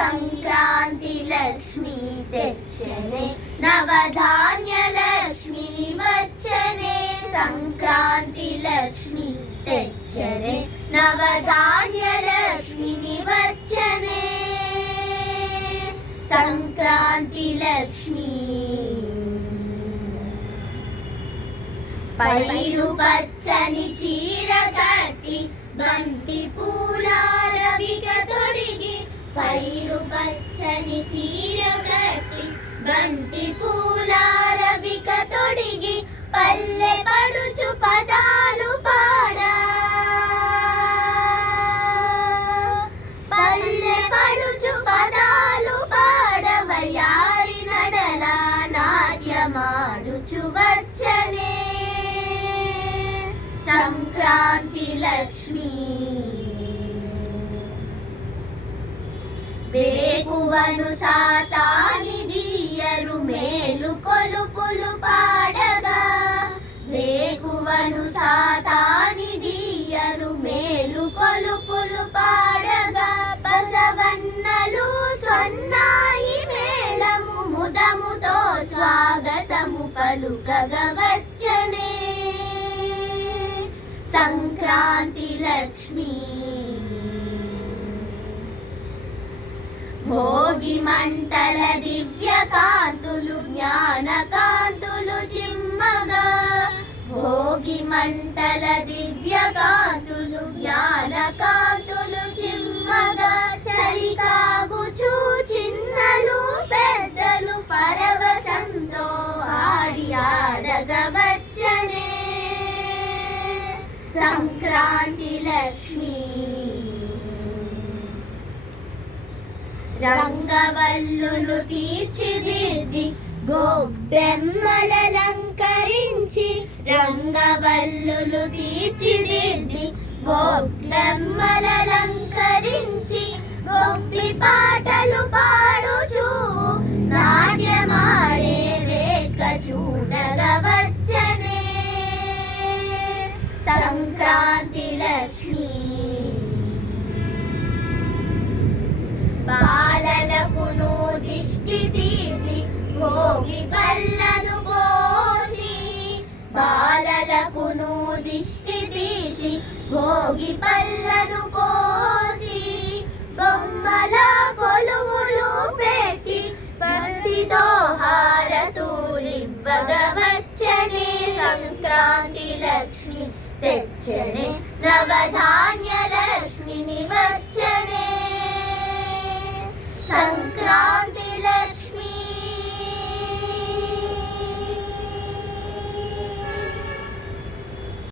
सङ्क्रान्तिलक्ष्मी दक्षिणे नवधान्यलक्ष्मी वचने सङ्क्रान्तिलक्ष्मी दक्षिणे नवधान्यलक्ष्मी शने नव धान्यलक्ष्मि वचने संक्रान्ति लक्ष्मि पैरुवचनि चिरघटि बण्टिपुरारविग పైరు పచ్చని చీర కట్టి బంతి పూలా వేకువను సాతాని దీయరు మేలు కొలుపులు పాడగా. వేకువను సాతాని దీయరు మేలు కొలుపులు పాడగా. బసవన్నలు సొన్నాయి మేళము ముదముతో స్వాగతము పలుకగవచ్చనే. సంక్రాంతి లక్ష్మి భోగి మంటల దివ్య కాంతులు జ్ఞాన కాంతులు చిమ్మగా. భోగి మంటల దివ్య కాంతులు జ్ఞాన కాంతులు చిమ్మగా. చలికాగుచు చిన్నలు పెద్దలు పరవశంతో ఆడి ఆడగవచ్చనే సంక్రాంతి లక్ష్మీ రంగవల్లులు తీర్చిదిద్ది గోబ్బెమ్మలలంకరించి రంగవల్లులు తీర్చిదిద్ది గోబ్బెమ్మలలంకరించి గొప్పి పాట భోగి పళ్ళను పోసి బాలలకును దిష్టి తీసి భోగి పళ్ళను పోసి బొమ్మల కొలువులు పెట్టి భక్తితో హారతులివ్వగా వచ్చనే సంక్రాంతి లక్ష్మి తెచ్చనే నవధాన్యల